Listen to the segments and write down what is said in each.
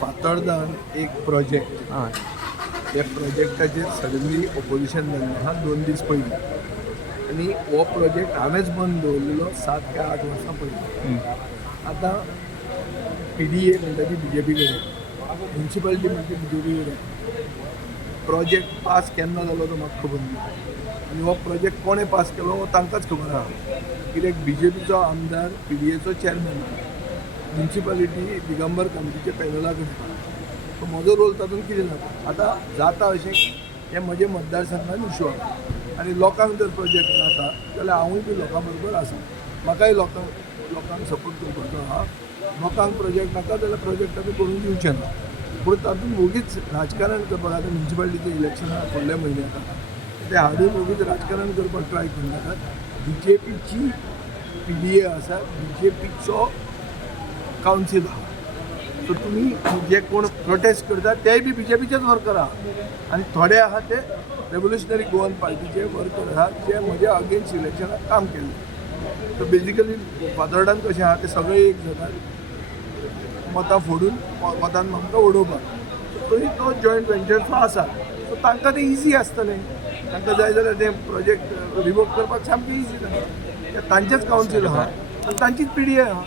फातोर्डान एक प्रोजेक्ट हय त्या प्रोजेक्टाचेर सडनली ऑपोजिशन जाल्लें हा 2 दीस पयलीं आनी हो प्रोजेक्ट हांवेंच बंद दवरलेलो 7 ते 8 वर्सां पयलीं. आतां PDA म्हणटा ती BJP कडेन, म्युन्सिपालिटी म्हणटा ती BJP कडेन. प्रोजेक्ट पास केन्ना जालो तो म्हाका खबर ना आनी हो प्रोजेक्ट कोणें पास केलो हो तांकांच खबर आहा. कित्याक BJPचो आमदार PDAचो चॅरमॅन म्युन्सिपालिटी दिगंबर कमिटीचे पॅनला कडेन. सो म्हजो रोल तातूंत कितें जाता आतां जाता अशें हें म्हजे मतदारसंघान इशू आहा आनी लोकांक जर प्रोजेक्ट नाका जाल्यार हांवूय बी लोकां बरोबर आसा. म्हाकाय लोकांक सपोर्ट करपाचो आहा. लोकांक प्रोजेक्ट नाका जाल्यार प्रोजेक्ट आमी करून दिवचें ना. पूण तातूंत उगीच राजकारण करपाक आतां म्युन्सिपालिटीचे इलेक्शनां फुडल्या म्हयन्याक आसा ते हाडून उगीच राजकारण करपाक ट्राय करनाकात. BJPची PDA आसा, BJPचो कावन्सील आहा. सो तुमी जे कोण प्रोटेस्ट करता तेय बी BJPचेच वर्कर आहा आनी थोडे आहा ते रेव्होल्युशनरी गोवन पार्टीचे वर्कर आहात जे म्हज्या अगेन्स्ट इलेक्शनाक काम केलें. सो बेजिकली फातोर्डान कशें आहा ते सगळे एक जातात मतां फोडून मतान आमकां उडोवपाक. सो तरी तो जॉयंट वेंचर आसा सो तांकां तें इजी आसतलें. तांकां जाय जाल्यार तें प्रोजेक्ट रिवोक करपाक सामकें इजी जाता. तांचेच कावन्सील आहा आनी तांचीच PDA आहा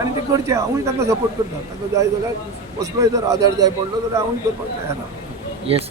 आनी तें करचें. हांवूय तांकां सपोर्ट करता. तांकां जाय जाल्यार कसलोय जर आदार जाय पडलो जाल्यार हांवूय करपाक तयार आहा. Yes sir.